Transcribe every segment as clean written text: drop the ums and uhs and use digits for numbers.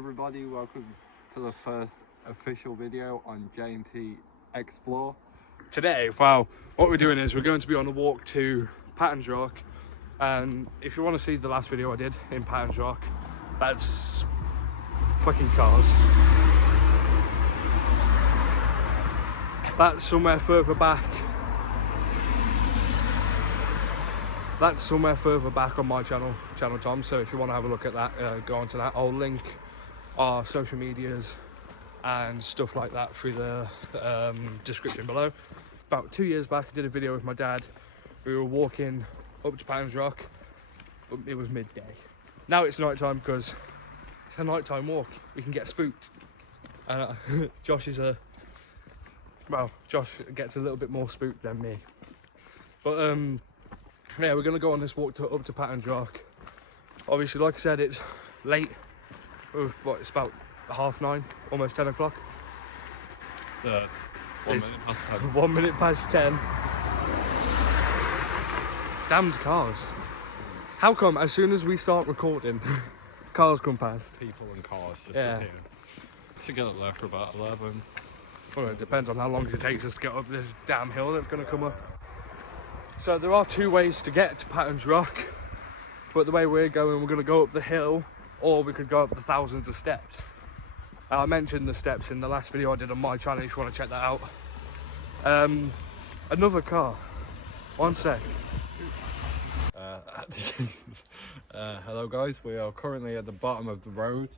everybody, welcome to the first official video on J&T Explore. Today, wow, what we're doing is we're going to be on a walk to Patton's Rock, and if you want to see the last video I did in Patton's Rock, that's fucking cars. That's somewhere further back. That's somewhere further back on my channel Tom, so if you want to have a look at that, go onto that. I'll link our social medias and stuff like that through the description below. About 2 years back I did a video with my dad. We were walking up to Patton's Rock, but it was midday. Now it's night time because it's a nighttime walk. We can get spooked. Josh is Josh gets a little bit more spooked than me. But yeah, we're gonna go on this walk up to Patton's Rock. Obviously, like I said, it's late. It's about 9:30, almost 10 o'clock. 1 minute past 10. 1 minute past 10. Damned cars. How come as soon as we start recording, cars come past? People and cars just appear. Should get up there for about 11. Well, it depends on how long it takes us to get up this damn hill that's going to come up. So there are two ways to get to Patton's Rock, but the way we're going, we're going to go up the hill, or we could go up the thousands of steps. I mentioned the steps in the last video I did on my channel if you want to check that out. Another car. One sec. Hello guys, we are currently at the bottom of the road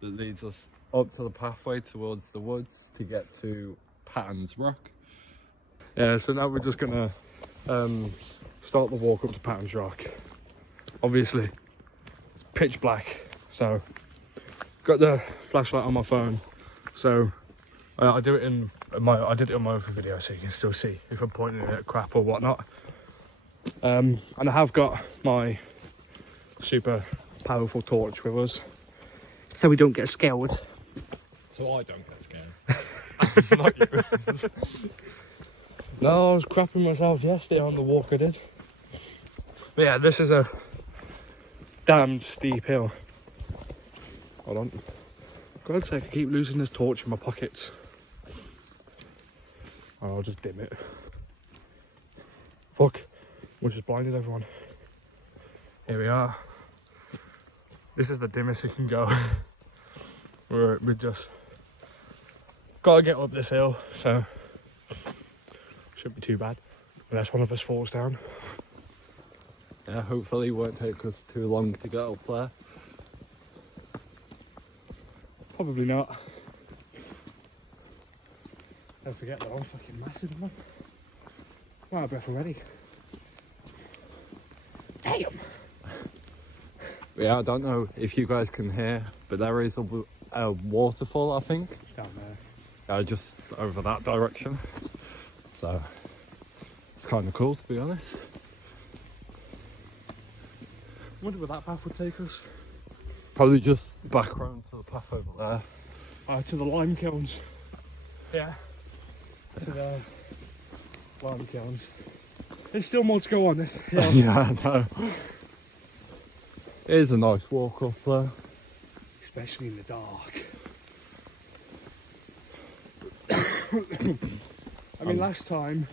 that leads us up to the pathway towards the woods to get to Patton's Rock. Yeah, so now we're just gonna start the walk up to Patton's Rock. Obviously it's pitch black, so got the flashlight on my phone, so I did it on my other video so you can still see if I'm pointing at crap or whatnot. And I have got my super powerful torch with us so we don't get scared. So I don't get scared. Not you. No, I was crapping myself yesterday on the walk I did. But yeah, this is a damn steep hill. Hold on. For God's sake, I keep losing this torch in my pockets. Oh, I'll just dim it. Fuck. We just blinded everyone. Here we are. This is the dimmest we can go. We just gotta get up this hill, so shouldn't be too bad unless one of us falls down. Yeah, hopefully it won't take us too long to get up there. Probably not. Don't forget that I'm fucking massive, man. I'm out of breath already. Damn! Yeah, I don't know if you guys can hear, but there is a waterfall, I think. Down there. Just over that direction. So, it's kind of cool, to be honest. I wonder where that path would take us. Probably just back round to the path over there. To the lime kilns. Yeah. To the lime kilns. There's still more to go on this hill. Yeah, I know. It is a nice walk up there. Especially in the dark. I mean, last time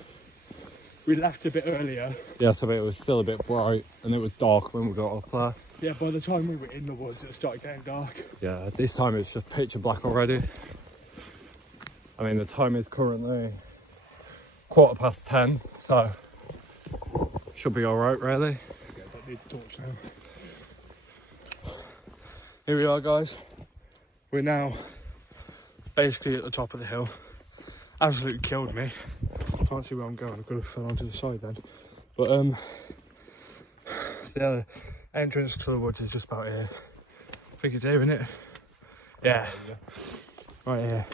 we left a bit earlier. Yeah, so it was still a bit bright and it was dark when we got up there. Yeah, by the time we were in the woods, it started getting dark. Yeah, this time it's just pitch black already. I mean, the time is currently 10:15, so should be alright, really. Yeah, don't need the torch now. Here we are, guys. We're now basically at the top of the hill. Absolutely killed me. Can't see where I'm going. I could have fell onto the side then. But the entrance to the woods is just about here. I think it's here, isn't it? Yeah. Right here.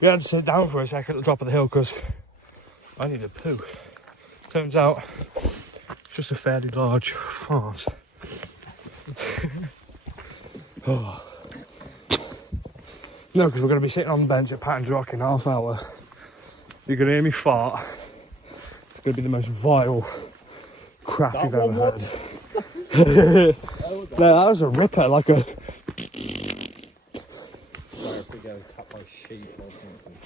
We had to sit down for a second at the top of the hill because I needed poo. Turns out it's just a fairly large fart. Oh. No, because we're going to be sitting on the bench at Patton's Rock in half hour. You're going to hear me fart. It's going to be the most vile crap you've ever heard. No, that was a ripper, like a sheep or something.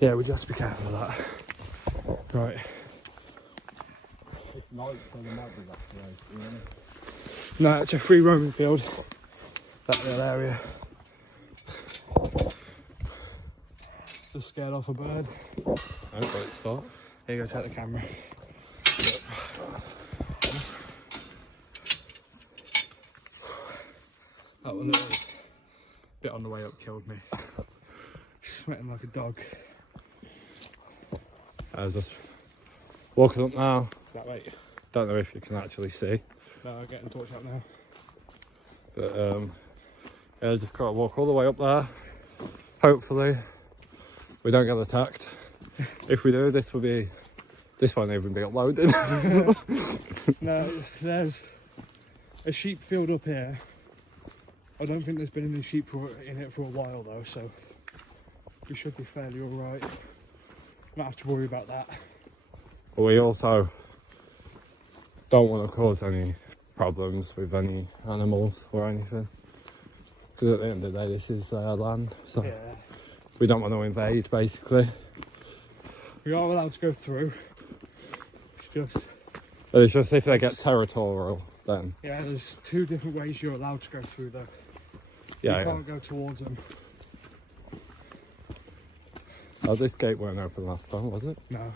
Yeah, we just be careful of that. Right. It's night, so there might be that place, you know? No, it's a free roaming field. That little area. Just scared off a bird. Oh, got it start. Here you go, take the camera. That one little bit on the way up killed me. Sweating like a dog. I was just walking up now. That way. Don't know if you can actually see. No, I'm getting torch out now. But yeah, just gotta walk all the way up there. Hopefully we don't get attacked. If we do, this won't even be uploaded. No, there's a sheep field up here. I don't think there's been any sheep in it for a while though, so we should be fairly alright. Not have to worry about that. But we also don't want to cause any problems with any animals or anything. Because at the end of the day, this is their land, so Yeah. we don't want to invade, basically. We are allowed to go through. But it's just if they get territorial, then Yeah, there's 2 different ways you're allowed to go through though. yeah. You can't go towards them. Oh, this gate weren't open last time, was it? No.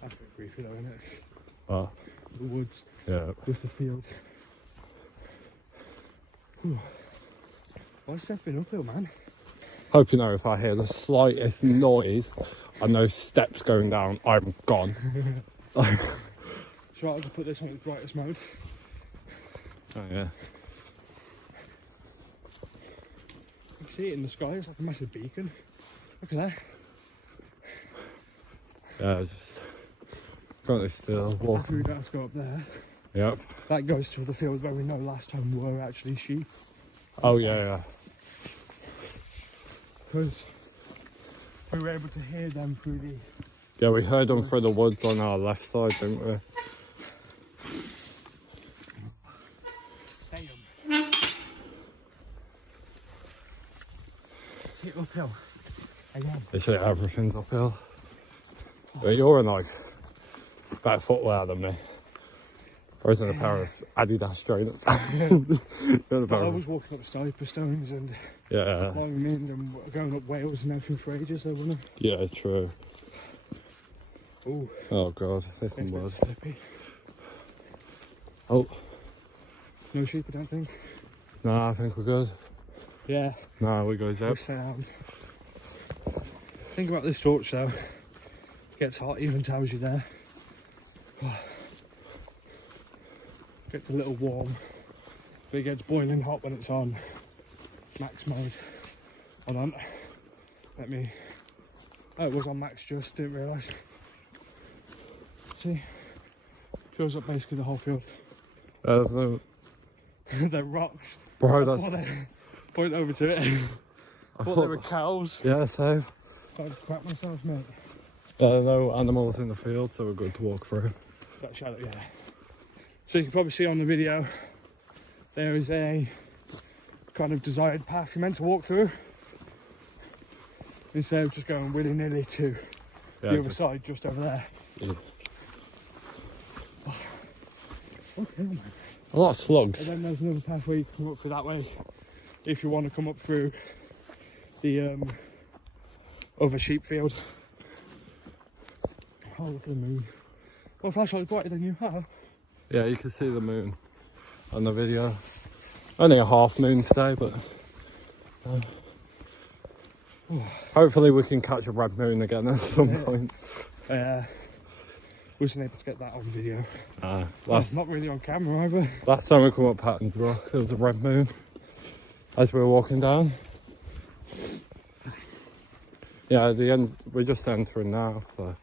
That's a bit creepy though, isn't it? Oh, The woods yeah. with the field. Whew. Why is Seth been uphill, man? Hope you know if I hear the slightest noise and those steps going down, I'm gone. Sure, I'll just put this on its brightest mode. Oh yeah. You can see it in the sky, it's like a massive beacon. Look at that. Yeah, just currently still After walking. we don't have to go up there. Yep. That goes to the field where we know last time were actually sheep. Oh yeah, yeah. Because we were able to hear them through the... Yeah, we heard them through the woods on our left side, didn't we? Damn. See it uphill. Again. Literally everything's uphill. But you're in like better footwear than me. Or isn't a pair of Adidas trainers? You're a pair I of- was walking up Stiper stones and Yeah, climbing in and going up Wales and everything for ages though, wasn't it? yeah, true. Ooh, Oh god, this it's a one bit was. slippy. Oh, No sheep, I don't think. no, I think we're good. Yeah, No, we goes up. good sound. Think about this torch though. Gets hot, even tells you there. Gets a little warm, but it gets boiling hot when it's on max mode. Hold on, let me. Oh, it was on max just, didn't realise. See, fills up basically the whole field. There's no... They're rocks. Bro, I that's... thought point over to it. I Thought they were cows. Yeah, so I'd crap myself, mate. there are no animals in the field, so we're good to walk through. That shadow, yeah. So you can probably see on the video, there is a kind of desired path you're meant to walk through. Instead of just going willy-nilly to Yeah, the other just- side, just over there. yeah. Okay, man. A lot of slugs. And then there's another path where you can come up through that way if you want to come up through the other sheep field. Oh, look at the moon. Well, flashlight's brighter than you. Huh? Yeah, you can see the moon on the video. Only a half moon today, but hopefully we can catch a red moon again at some point. Wasn't able to get that on video. Last Not really on camera either. last time we come up Patton's Rock, there was a red moon as we were walking down. Yeah, at the end, we're just entering now, so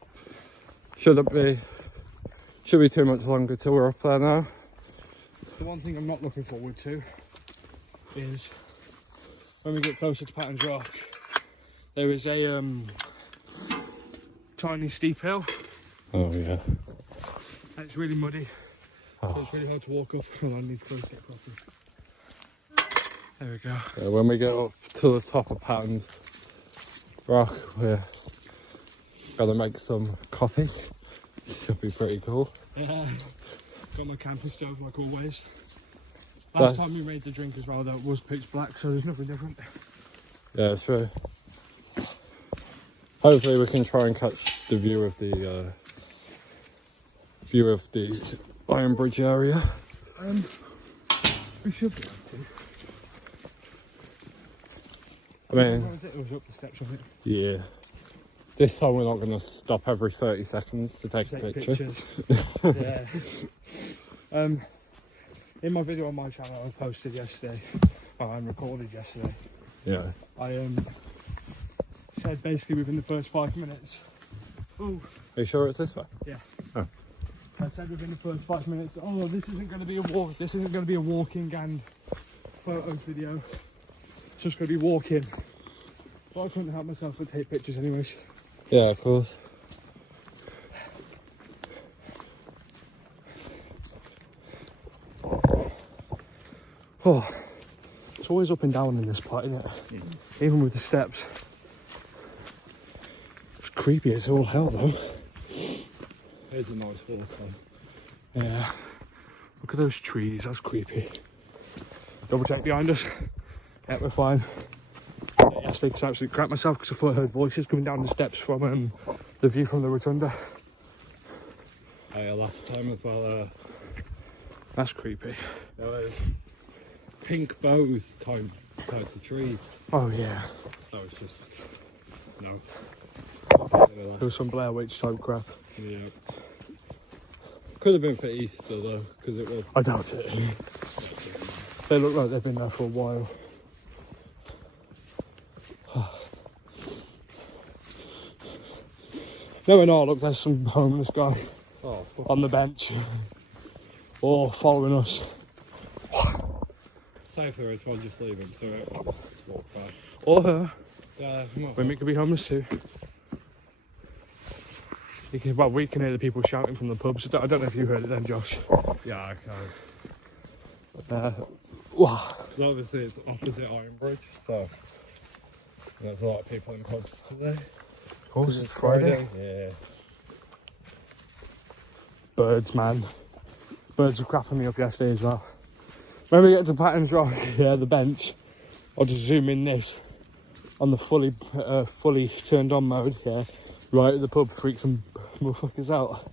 shouldn't be too much longer till we're up there now. The one thing I'm not looking forward to is when we get closer to Patton's Rock, there is a tiny steep hill Oh yeah. and it's really muddy. So Oh, it's really hard to walk up. Hold on, I need to close it properly. There we go. So when we get up to the top of Patton's Rock, we're gonna make some coffee. Should be pretty cool. Yeah. Got my camping stove like always. That- Last time we made the drink as well, though, it was pitch black, so there's nothing different. Yeah, true. Hopefully we can try and catch the view of the Iron Bridge area. We should be able to. I mean, It was up the steps of it. yeah. This time we're not going to stop every 30 seconds to take a picture. Pictures. Yeah. In my video on my channel I posted yesterday, and recorded yesterday, Yeah. I said basically within the first 5 minutes. Oh. Are you sure it's this way? Yeah. Oh. I said within the first 5 minutes, oh, this isn't going to be a walk. This isn't going to be a walking and photo video. It's just going to be walking. But I couldn't help myself but take pictures anyways. Yeah, of course. Oh, it's always up and down in this part, isn't it? Even with the steps. It's creepy as all hell though. Here's a nice walk on. Yeah. Look at those trees, that's creepy. Double check behind us. Yeah, we're fine. Yesterday, because I absolutely crapped myself because I thought I heard voices coming down the steps from the view from the rotunda. Last time as well, That's creepy. there was pink bows tied to trees. Oh yeah. That was just, no. There was some Blair Witch type crap. Yeah. Could have been for Easter though, because it was. I doubt it. They look like they've been there for a while. No, we're not. Look, there's some homeless guy Oh, fuck. on the bench. Or following us. Say if there is one, just leave him. So everyone just walk by. Or her. Not Women could be homeless too. Well, we can hear the people shouting from the pubs. I don't know if you heard it then, Josh. Yeah, I can. Wow. So obviously it's opposite Iron Bridge, so there's a lot of people in pubs today. Of course, it's Friday. Yeah. Birds, man. Birds were crapping me up yesterday as well. When we get to Patton's Rock, yeah, the bench, I'll just zoom in this on the fully turned on mode, yeah, right at the pub, freak some motherfuckers out.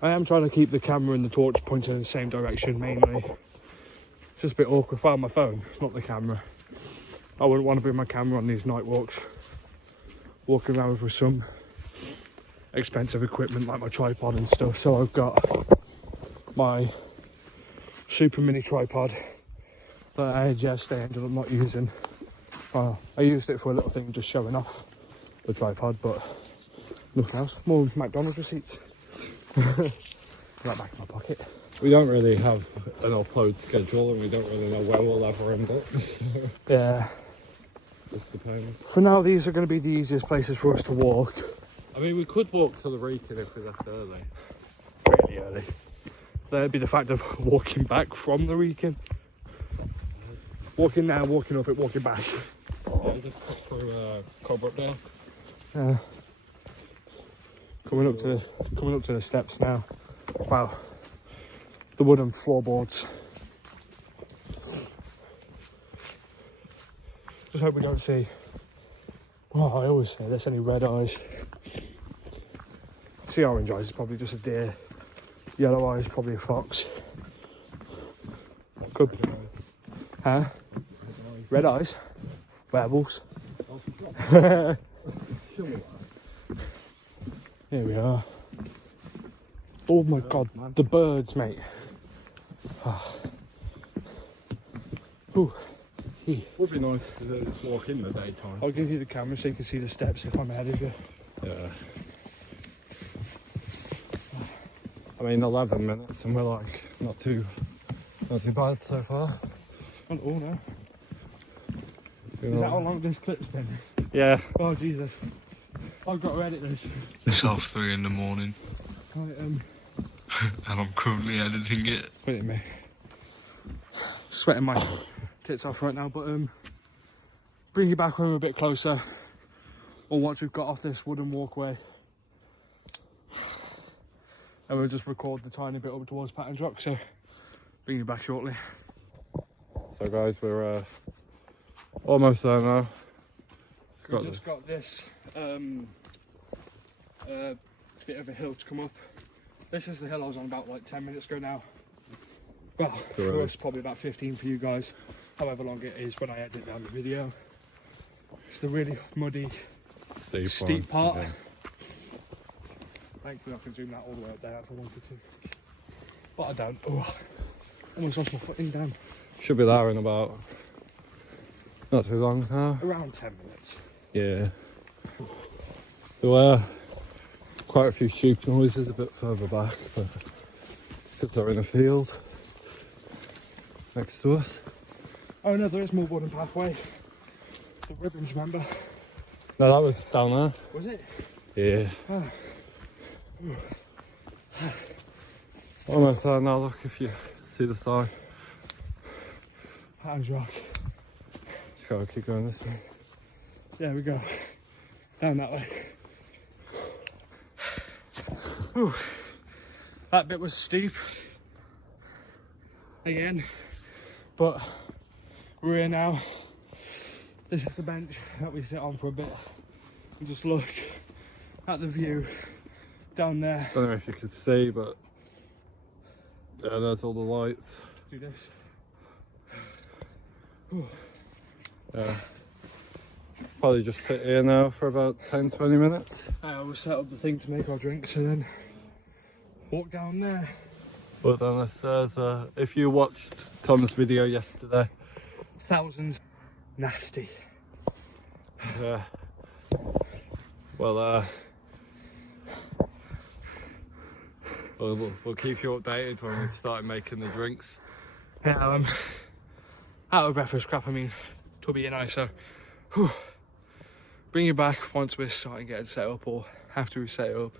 I am trying to keep the camera and the torch pointing in the same direction mainly. It's just a bit awkward. Well, my phone, not the camera. I wouldn't want to bring my camera on these night walks. Walking around with some expensive equipment like my tripod and stuff. So I've got my super mini tripod that I had yesterday, ended up not using. I used it for a little thing just showing off the tripod, but nothing else. More McDonald's receipts. Right back in my pocket. We don't really have an upload schedule and we don't really know where we'll ever end up. So Yeah. just depends. For now, these are going to be the easiest places for us to walk. I mean, we could walk to the Wrekin if we left early. Really early. There'd be the fact of walking back from the Wrekin. Walking now, walking up it, walking back. Yeah, just cut through Cobramdale. Yeah. Coming up to the steps now. Wow. The wooden floorboards. Just hope we don't see. Oh, I always say this, any red eyes. See orange eyes is probably just a deer. Yellow eyes probably a fox. Could. Huh? Red eyes? Werewolves. Here we are. Oh my god, the birds, mate. Ooh. Would be nice to just walk in the daytime. I'll give you the camera so you can see the steps if I'm ahead of you. Yeah. I mean, 11 minutes and we're like not too bad so far. Oh no. Is that how long this clip's been? Yeah. Oh Jesus. I've got to edit this. It's 3:30 in the morning, Right, and I'm currently editing it. put it in me. sweating my tits off right now, but bring you back when we're a bit closer, or once we've got off this wooden walkway, and we'll just record the tiny bit up towards Patton's Rock. So bring you back shortly. So guys, we're almost there now. We've just got this bit of a hill to come up. This is the hill I was on about like 10 minutes ago now. Well, for us, probably about 15 for you guys, however long it is when I edit down the video. It's the really muddy, steep part. Yeah. Thankfully I can zoom that all the way up there if I wanted to. But I don't. Oh, almost lost my footing down. Should be there in about not too long now. Around 10 minutes. Yeah. There were quite a few sheep noises a bit further back, but because they're in a field next to us. Oh no, there is more wooden pathway. The ribbons, remember? No, that was down there. Was it? Yeah. Oh. Almost there now, look, if you see the sign. Patton's Rock. Just gotta keep going this way. There we go. Down that way. Whew. That bit was steep. Again. But we're here now. This is the bench that we sit on for a bit. And just look at the view down there. Don't know if you can see, but yeah, there's all the lights. Do this. Yeah. Probably just sit here now for about 10-20 minutes. We'll set up the thing to make our drinks and then walk down there. But then there's if you watched Tom's video yesterday. Thousands. Nasty. Yeah. Well, we'll keep you updated when we start making the drinks. Yeah, out of breath for scrap, I mean, tubby and I, so whew. Bring you back once we're starting getting set up, or after we set it up.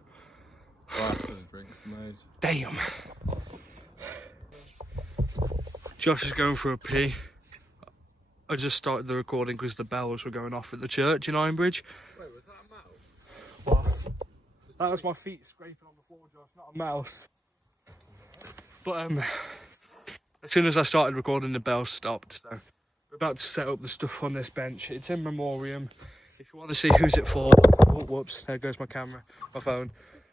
Well, after the drinks are made. Damn. Josh is going for a pee. I just started the recording because the bells were going off at the church in Ironbridge. Wait, was that a mouse? What? That was my feet scraping on the floor, Josh, not a mouse. But as soon as I started recording, the bells stopped. So we're about to set up the stuff on this bench. It's in memoriam. If you want to see who's it for, oh, whoops, there goes my camera, my phone.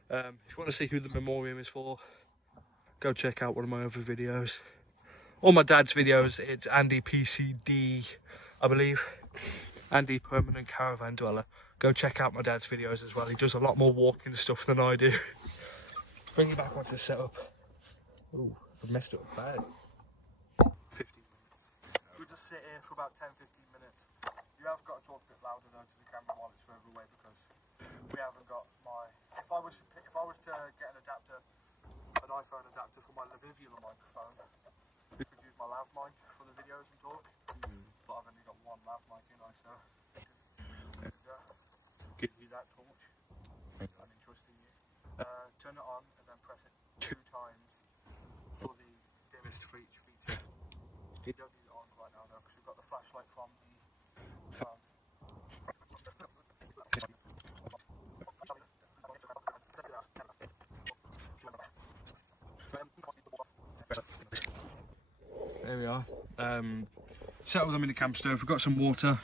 If you want to see who the memoriam is for, go check out one of my other videos. All my dad's videos, it's Andy PCD, I believe. Andy Permanent Caravan Dweller. Go check out my dad's videos as well. He does a lot more walking stuff than I do. Bring you back once it's set up. Oh, I've messed it up bad. 15 minutes. We'll just sit here for about 10-15 minutes. You have got to talk a bit louder though to the camera while it's further away, because we haven't got my... If I was to get an iPhone adapter for my Lavivular microphone, we could use my lav mic for the videos and talk. But I've only got one lav mic in, so there we go. Give you that torch. I'm entrusting you. Turn it on and then press it 2 times for the dimmest feature. You don't need it on right now though, because we've got the flashlight from the phone. There we are. Set up the mini camp stove. We've got some water.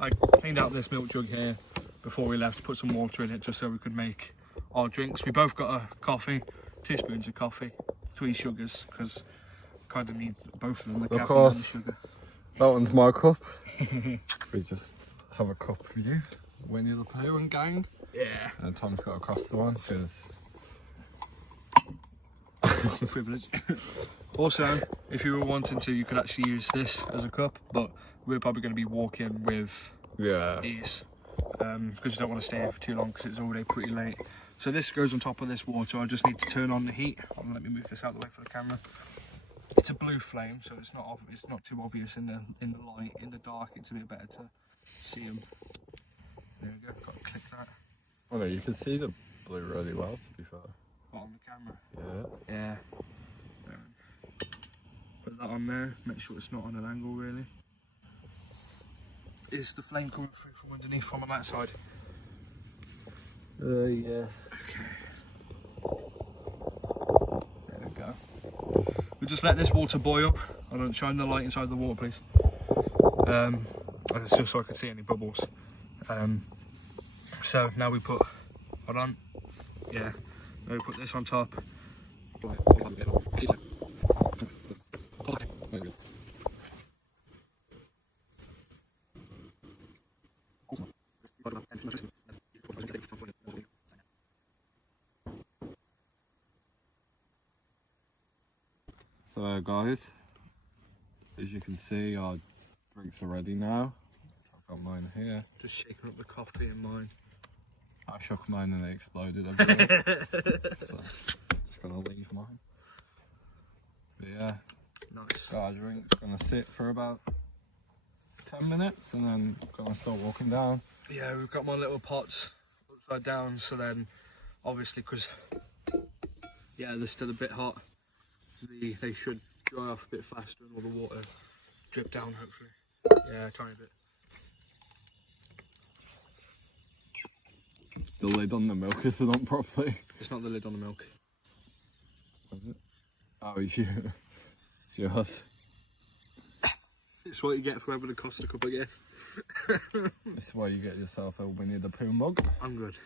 I cleaned out this milk jug here before we left, put some water in it just so we could make our drinks. We both got a coffee, 2 spoons of coffee, 3 sugars, because kind of need both of them, the caffeine and the sugar. That one's my cup. We just have a cup for you when you're the parent gang. Yeah. And Tom's got across the one because privilege. Also, if you were wanting to, you could actually use this as a cup, but we're probably going to be walking with these because we don't want to stay here for too long because it's already pretty late. So this goes on top of this water. I just need to turn on the heat. Let me move this out of the way for the camera. It's a blue flame, so it's not too obvious in the light. In the dark, it's a bit better to see them. There we go. Got to click that. Oh no, you can see the blue really well, to be fair. What, on the camera? Yeah. Yeah. Put that on down there. Make sure it's not on an angle really. Is the flame coming through from underneath from on that side? Yeah. Okay. There we go. We'll just let this water boil. I don't shine the light inside the water, please. It's just so I can see any bubbles. So now we put, hold on. Yeah. Now we put this on top. So guys, as you can see, our drinks are ready now. I've got mine here. Just shaking up the coffee in mine. I shook mine and it exploded everywhere. So just gonna leave mine. But yeah, Nice. got our drinks, gonna sit for about 10 minutes and then gonna start walking down. Yeah, we've got my little pots upside down, so then obviously because yeah, they're still a bit hot, they should dry off a bit faster and all the water drip down hopefully. Yeah, a tiny bit. The lid on the milk isn't on properly. It's not the lid on the milk. Is it? Oh, it's you. It's yours. It's what you get for having a Costa cup, I guess. This is why you get yourself a Winnie the Pooh mug. I'm good.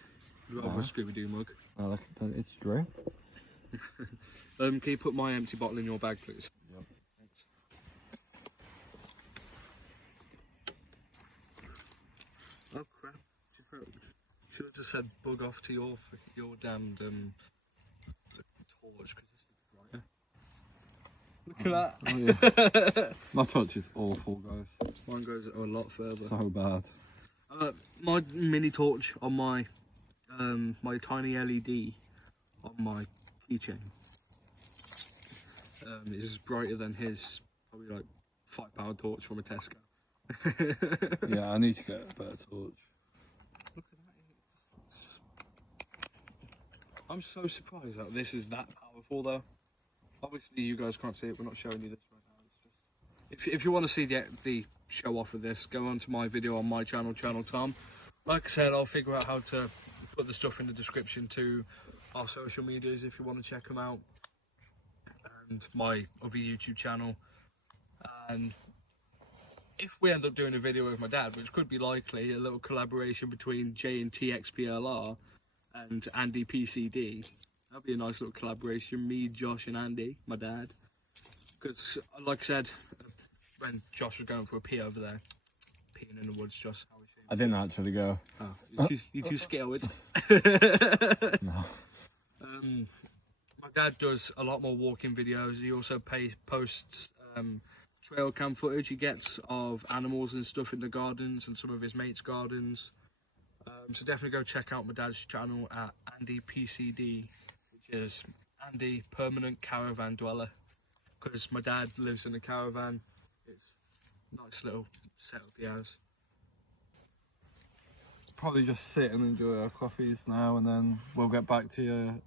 I'd rather a Scooby-Doo mug. Oh, look at that, it's drip. Can you put my empty bottle in your bag, please? Yep. Thanks. Oh crap! Should have just said bug off to your damned torch, because this is brighter. Look at that! Oh, yeah. My torch is awful, guys. Mine goes a lot further. So bad. My mini torch on my my tiny LED on my keychain is brighter than his probably like £5 torch from a Tesco. Yeah, I need to get a better torch. Look at that. I'm so surprised that this is that powerful though. Obviously you guys can't see it, we're not showing you this right now. It's just, if you want to see the show off of this, go onto my video on my channel, Channel Tom. Like I said, I'll figure out how to put the stuff in the description to our social medias if you want to check them out, and my other YouTube channel. And if we end up doing a video with my dad, which could be likely, a little collaboration between J&T XPLR and Andy PCD, that'd be a nice little collaboration, me, Josh and Andy, my dad. Because like I said, when Josh was going for a pee over there, peeing in the woods, Josh, how was she? I didn't actually go. Oh, you're too scared. No. My dad does a lot more walking videos. He also posts trail cam footage he gets of animals and stuff in the gardens and some of his mates' gardens. So definitely go check out my dad's channel at Andy PCD, which is Andy Permanent Caravan Dweller, because my dad lives in a caravan. It's a nice little setup he has. Probably just sit and enjoy our coffees now, and then we'll get back to you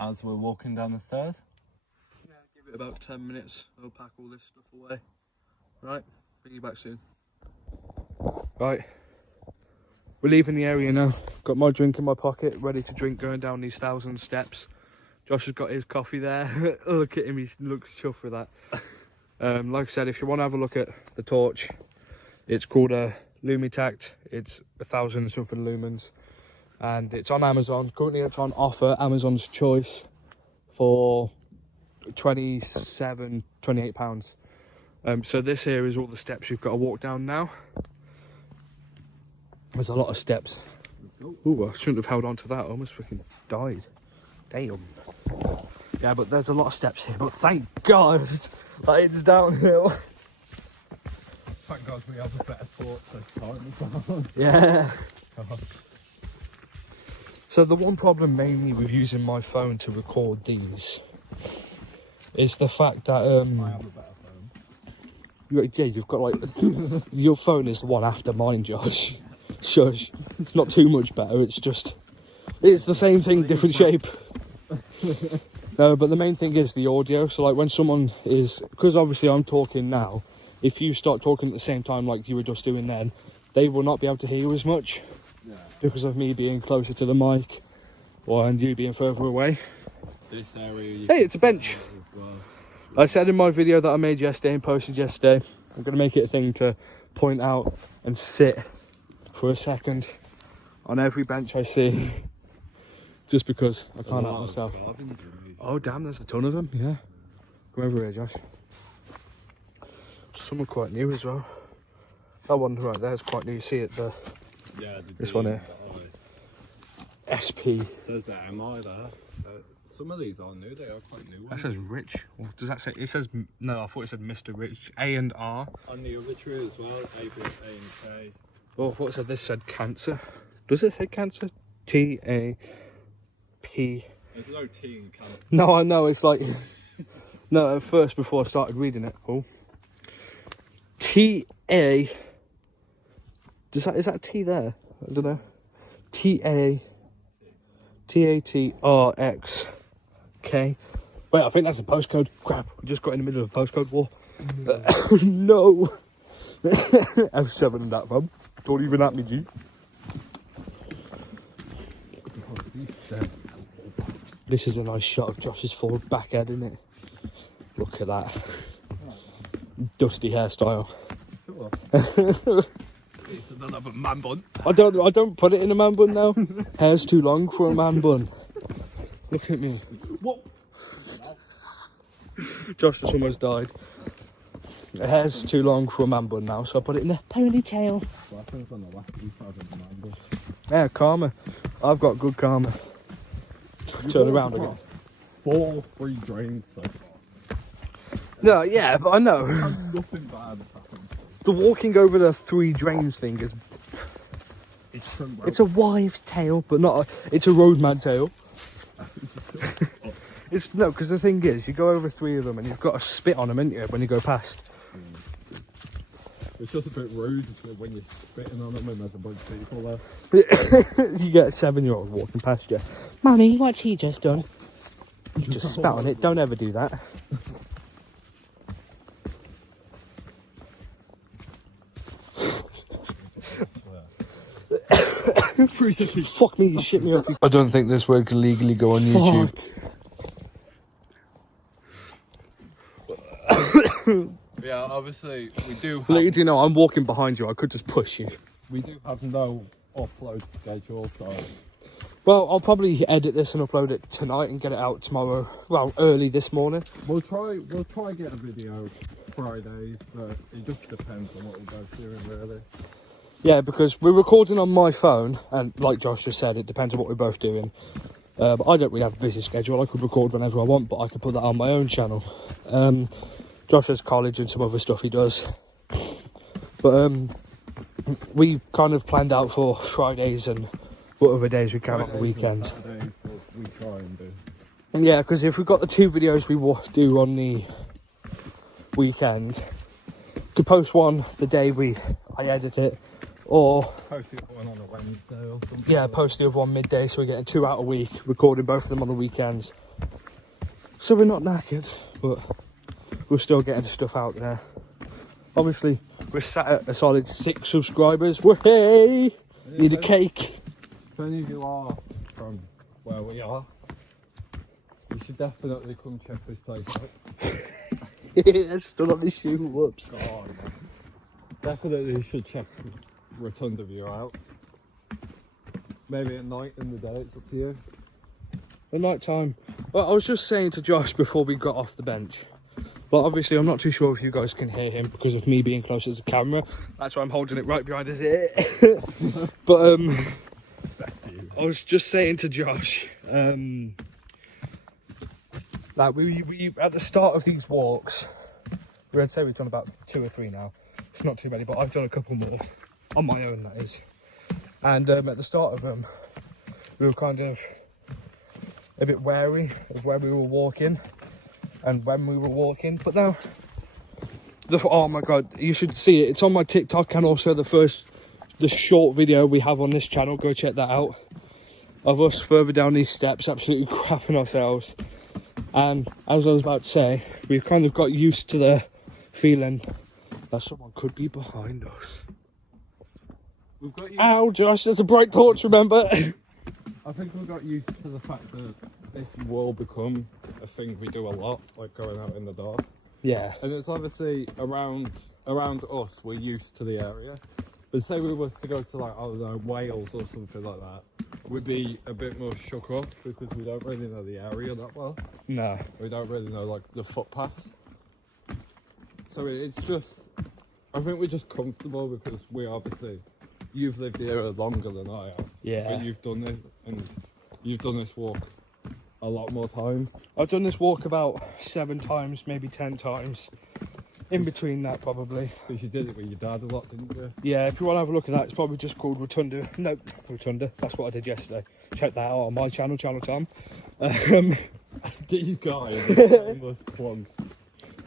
as we're walking down the stairs. Yeah, give it about 10 minutes. I'll pack all this stuff away. Right, bring you back soon. Right, we're leaving the area now. Got my drink in my pocket, ready to drink, going down these 1,000 steps. Josh has got his coffee there. Look at him, he looks chuffed with that. Like I said, if you want to have a look at the torch, it's called a Lumitact. It's 1,000 something lumens, and it's on Amazon. Currently it's on offer, Amazon's choice, for £28. So this here is all the steps you've got to walk down now. There's a lot of steps. Ooh, I shouldn't have held on to that. I almost freaking died. Damn. Yeah, but there's a lot of steps here, but thank God that it's downhill. Thank God we have a better torch this time. Yeah. So the one problem mainly with using my phone to record these is the fact that I have a better phone. yeah, you've got like your phone is the one after mine, Josh. Shush. It's not too much better. It's the same thing, different shape. No, but the main thing is the audio. So like when someone is, because obviously I'm talking now, if you start talking at the same time like you were just doing then, they will not be able to hear you as much. Yeah. Because of me being closer to the mic, and you being further away. This area. Hey, it's a bench. Well. I said in my video that I made yesterday and posted yesterday, I'm going to make it a thing to point out and sit for a second on every bench I see. Just because I can't help myself. Oh damn, there's a ton of them, yeah. Come over here, Josh. Some are quite new as well. That one right there is quite new. You see it there? Yeah, this one here. SP. Says the MI there. Some of these are new, they are quite new. That says Rich. Well, does that say, it says, no, I thought it said Mr. Rich. A and R. On the other tree as well, A, B, A and K. Oh, I thought it said, this said Cancer. Does it say Cancer? T-A-P. There's no T in Cancer. No, I know, it's like, no, at first before I started reading it. Oh. T-A. Is that a T there? I don't know. T-A. T-A-T-R-X. Okay. Wait, I think that's a postcode. Crap, we just got in the middle of a postcode war. No. F7 and that, fam. Don't even at me, G. This is a nice shot of Josh's forward back head, isn't it? Look at that. Dusty hairstyle. It's another man bun. I don't put it in a man bun now. Hair's too long for a man bun. Look at me. What? Josh has almost died. The hair's too long for a man bun now, so I put it in a ponytail. Yeah, karma. I've got good karma. Turn around again. 4 free drains so far. No, yeah, but I know. Nothing bad has happened. The walking over the 3 drains thing is... It's a wives' tale, but not it's a roadman tale. It's no, because the thing is, you go over 3 of them and you've got to spit on them, ain't you, when you go past. It's just a bit rude when you're spitting on them and there's a bunch of people there. You get a 7-year-old walking past you. Mummy, what's he just done? You just spat on it. Don't ever do that. Fuck me, you shit me up. I don't think this word can legally go on YouTube. Yeah, obviously we do. Let you know, I'm walking behind you. I could just push you. We do have no offload schedule, so. Well, I'll probably edit this and upload it tonight and get it out tomorrow. Well, early this morning. We'll try get a video Fridays, but it just depends on what we're both doing, really. Yeah, because we're recording on my phone, and like Josh just said, it depends on what we're both doing. But I don't really have a busy schedule. I could record whenever I want, but I could put that on my own channel. Josh has college and some other stuff he does. But we kind of planned out for Fridays and what other days we can on the weekends. We try and do. Yeah, because if we've got the 2 videos we do on the weekend, could post one the day I edit it, or post the other one on a Wednesday or something. Yeah, post the other one midday, so we're getting 2 out a week, recording both of them on the weekends. So we're not knackered, but we're still getting stuff out there. Obviously, we're sat at a solid 6 subscribers. Hey, need a cake. If any of you are from where we are, you should definitely come check this place out. Yeah, stood on his shoe. Whoops. Oh, yeah. Definitely should check Rotunda View out. Maybe at night in the day, it's up to you. At night time. Well, I was just saying to Josh before we got off the bench. But obviously I'm not too sure if you guys can hear him because of me being closer to the camera. That's why I'm holding it right behind his ear. But I was just saying to Josh, like we at the start of these walks, I'd say we've done about 2 or 3 now. It's not too many, but I've done a couple more on my own, that is. And at the start of them, we were kind of a bit wary of where we were walking and when we were walking. But now, oh my god, you should see it. It's on my TikTok and also the short video we have on this channel. Go check that out. Of us further down these steps, absolutely crapping ourselves. And as I was about to say, we've kind of got used to the feeling that someone could be behind us. We've got used. Ow, Josh, there's a bright torch, remember? I think we got used to the fact that this will become a thing we do a lot, like going out in the dark. Yeah. And it's obviously around us, we're used to the area. But say we were to go to, like, I don't know, Wales or something like that, we'd be a bit more shook up because we don't really know the area that well. No. We don't really know, like, the footpaths. So it's just, I think we're just comfortable because we obviously, you've lived here longer than I have. Yeah. But you've done it, and you've done this walk a lot more times. I've done this walk about 7 times, maybe 10 times. In between that, probably. Because you did it with your dad a lot, didn't you? Yeah, if you want to have a look at that, it's probably just called Rotunda. No, Rotunda. That's what I did yesterday. Check that out on my channel, Channel Tom. These guys must plug.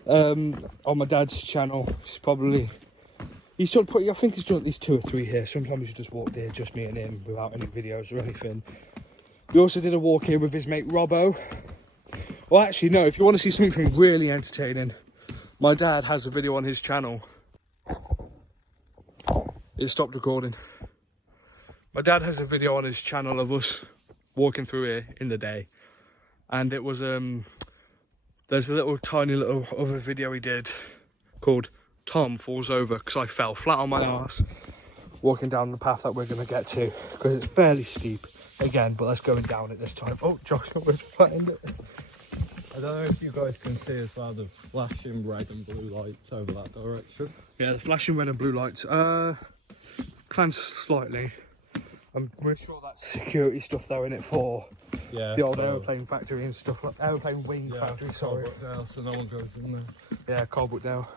On my dad's channel, it's probably... He's done, I think he's done at least 2 or 3 here. Sometimes he just walked here, just me and him, without any videos or anything. We also did a walk here with his mate Robbo. Well, actually, no, if you want to see something really entertaining, my dad has a video on his channel. It stopped recording. My dad has a video on his channel of us walking through here in the day. And it was, there's a little tiny little other video he did called Tom Falls Over, because I fell flat on my arse walking down the path that we're going to get to, because it's fairly steep again, but let's go down it this time. Oh, Josh, not flattened it. I don't know if you guys can see as well the flashing red and blue lights over that direction. Yeah, the flashing red and blue lights. Cleanse slightly. I'm sure that's security stuff though in it for the old aeroplane factory and stuff like aeroplane wing factory. Sorry. Down, so no one goes in there. Yeah, Coalbrookdale.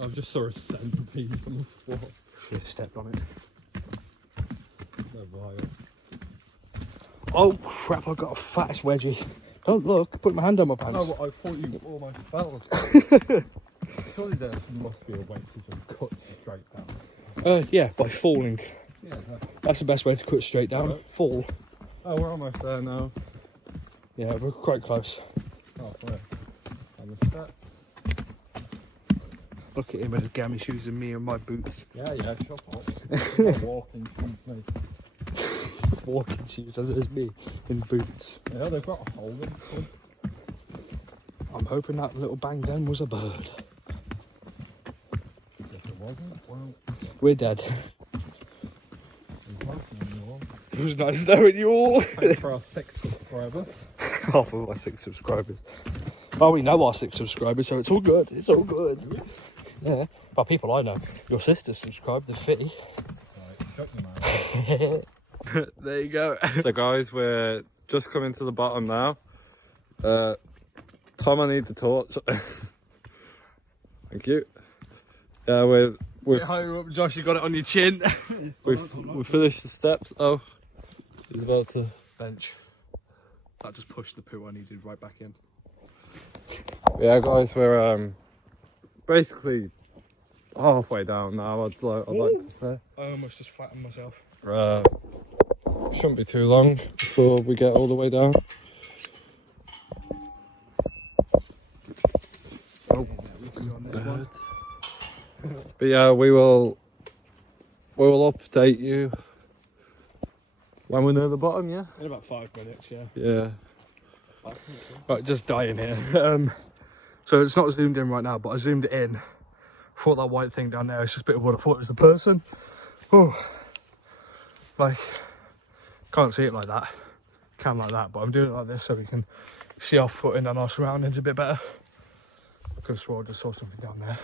I've just saw a centipede on the floor. Should have stepped on it. They're vile. Oh crap! I've got a fattest wedgie. Don't look. Put my hand on my pants. No, I thought you almost fell. Surely there must be a way to just cut straight down. Yeah, by falling. Yeah, That's the best way to cut straight down. Right. Fall. oh, we're almost there now. Yeah, we're quite close. Oh, where? On the step. Look at him with his gammy shoes and me and my boots. Yeah, shut up. Walking shoes, mate. Walking shoes, as is me in boots. Yeah, they've got a hole in them. I'm hoping that little bang then was a bird. If it wasn't, well, We're dead. it's nice and warm. It was nice knowing you all. Thanks for our 6 subscribers. Half of our 6 subscribers. Oh, we know our 6 subscribers, so it's all good. It's all good. Yeah. But people I know, your sister subscribed, the fitty. Right, shut your mouth. There you go. So guys, we're just coming to the bottom now. Tom, I need the torch. Thank you. Yeah, we've Higher up, Josh, you got it on your chin. we've finished the steps. Oh, he's about to Bench. That just pushed the poo I needed right back in. Yeah, guys, we're basically halfway down now. I'd like to say. I almost just flattened myself. Shouldn't be too long before we get all the way down. Oh, on this one. But yeah, we will update you when we're near the bottom. Yeah. In about 5 minutes, yeah. Yeah. Right, just dying here. So it's not zoomed in right now, but I zoomed it in. Thought that white thing down there is just a bit of what I thought it was the person. Oh, like, can't see it like that. Can like that, but I'm doing it like this so we can see our footing and our surroundings a bit better. Because I swore I just saw something down there.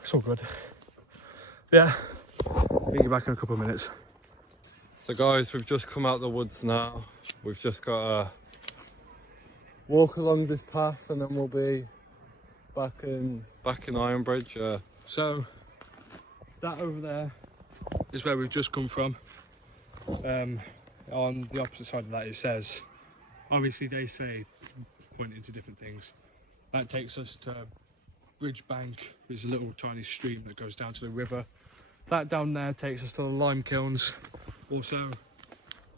It's all good. Yeah, I'll get you back in a couple of minutes. So guys, we've just come out the woods now. We've just got to walk along this path and then we'll be back in Ironbridge. So that over there is where we've just come from. On the opposite side of that, it says, obviously they say pointing to different things. That takes us to Bridge Bank. There's a little tiny stream that goes down to the river. that down there takes us to the lime kilns. Also,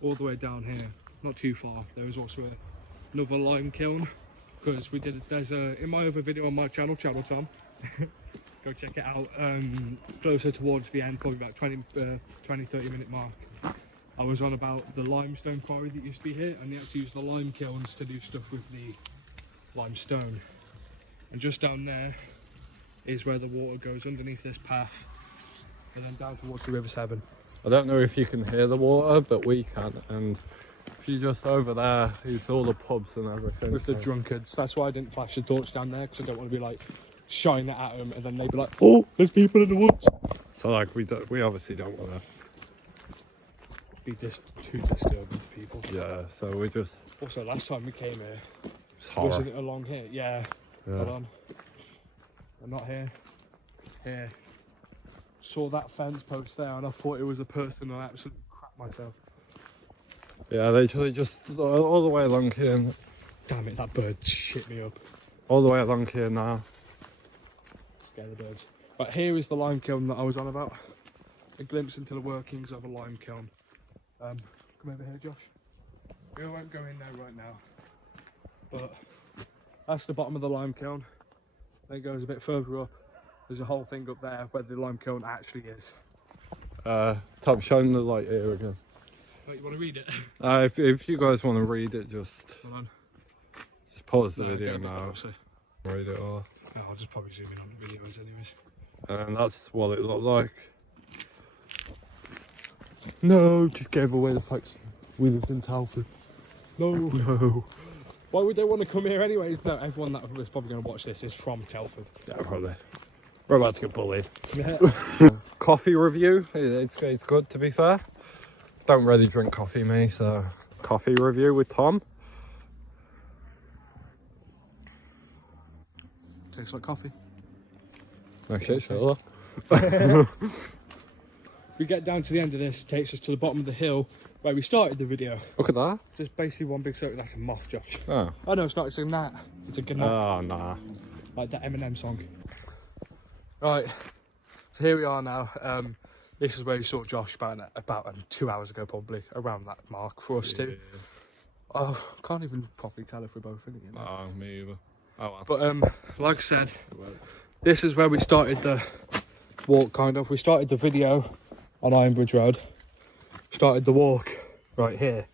all the way down here, not too far, there is also another lime kiln. Because there's in my other video on my channel, Channel Tom, go check it out, closer towards the end, probably about 20-30 minute mark. I was on about the limestone quarry that used to be here, and they actually use the lime kilns to do stuff with the limestone. And just down there is where the water goes underneath this path, and then down towards the River Severn. I don't know if you can hear the water, but we can. And if you're just over there, it's all the pubs and everything. With the drunkards. That's why I didn't flash the torch down there, because I don't want to be like shining it at them, and then they'd be like, "Oh, there's people in the woods." So like we obviously don't want to Be too disturbing to people. Yeah, so we just... Also, last time we came here, It's horror. wasn't it along here? Yeah. Hold on. I'm not here. Here. Saw that fence post there, and I thought it was a person, and I absolutely crapped myself. Yeah, they just all the way along here. Damn it, that bird shit me up. All the way along here now. Get the birds. But here is the lime kiln that I was on about. A glimpse into the workings of a lime kiln. Come over here, Josh. We won't go in there right now. But that's the bottom of the lime kiln. Then it goes a bit further up. There's a whole thing up there where the lime kiln actually is. Tom, show them the light here again. Wait, you want to read it? If you guys want to read it, just pause the video get a bit now. closer. Read it all. No, I'll just probably zoom in on the videos anyways. And that's what it looked like. No, just gave away the fact we lived in Telford. No. Why would they want to come here anyways? No, everyone that was probably going to watch this is from Telford. Yeah, probably. We're about to get bullied. Coffee review. It's good, to be fair. Don't really drink coffee, me, so coffee review with Tom. Tastes like coffee. Okay, sure. We get down to the end of this, takes us to the bottom of the hill where we started the video. Look at that. Just basically one big circle. That's a moth, Josh. Oh. Oh no, it's not. It's a gnat. It's a gnat. Oh, nah. Like that Eminem song. Right. So here we are now. This is where we saw Josh about 2 hours ago, probably around that mark for us too. Oh, can't even properly tell if we're both in it. You know? Oh, me either. Oh well. But like I said, this is where we started the walk. Kind of. We started the video on Ironbridge Road. Started the walk right here.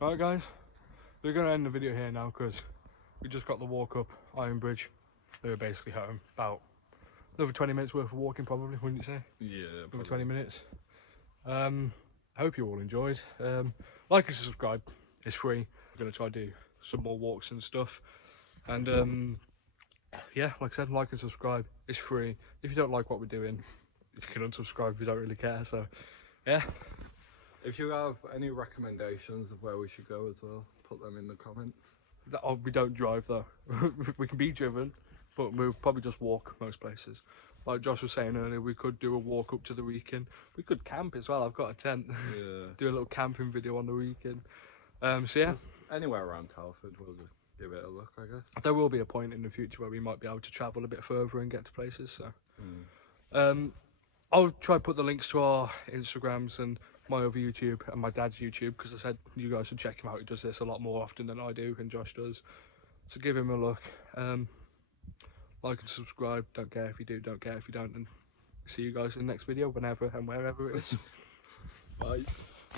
Right, guys, we're gonna end the video here now because we just got the walk up Ironbridge. We're basically home. About another 20 minutes worth of walking, probably, wouldn't you say? Yeah. Another 20 minutes. Hope you all enjoyed. Like and subscribe. It's free. We're gonna try to do some more walks and stuff. And yeah, like I said, like and subscribe. It's free. If you don't like what we're doing, you can unsubscribe if you don't really care. So yeah. If you have any recommendations of where we should go as well, put them in the comments. We don't drive though. We can be driven, but we'll probably just walk most places. Like Josh was saying earlier, we could do a walk up to the weekend. We could camp as well. I've got a tent. Yeah. Do a little camping video on the weekend. So yeah. Just anywhere around Telford, we'll just give it a look, I guess. There will be a point in the future where we might be able to travel a bit further and get to places. So I'll try to put the links to our Instagrams and my other YouTube and my dad's YouTube, because I said you guys should check him out. He does this a lot more often than I do, and Josh does. So give him a look. Like and subscribe. Don't care if you do, don't care if you don't. And see you guys in the next video, whenever and wherever it is. Bye.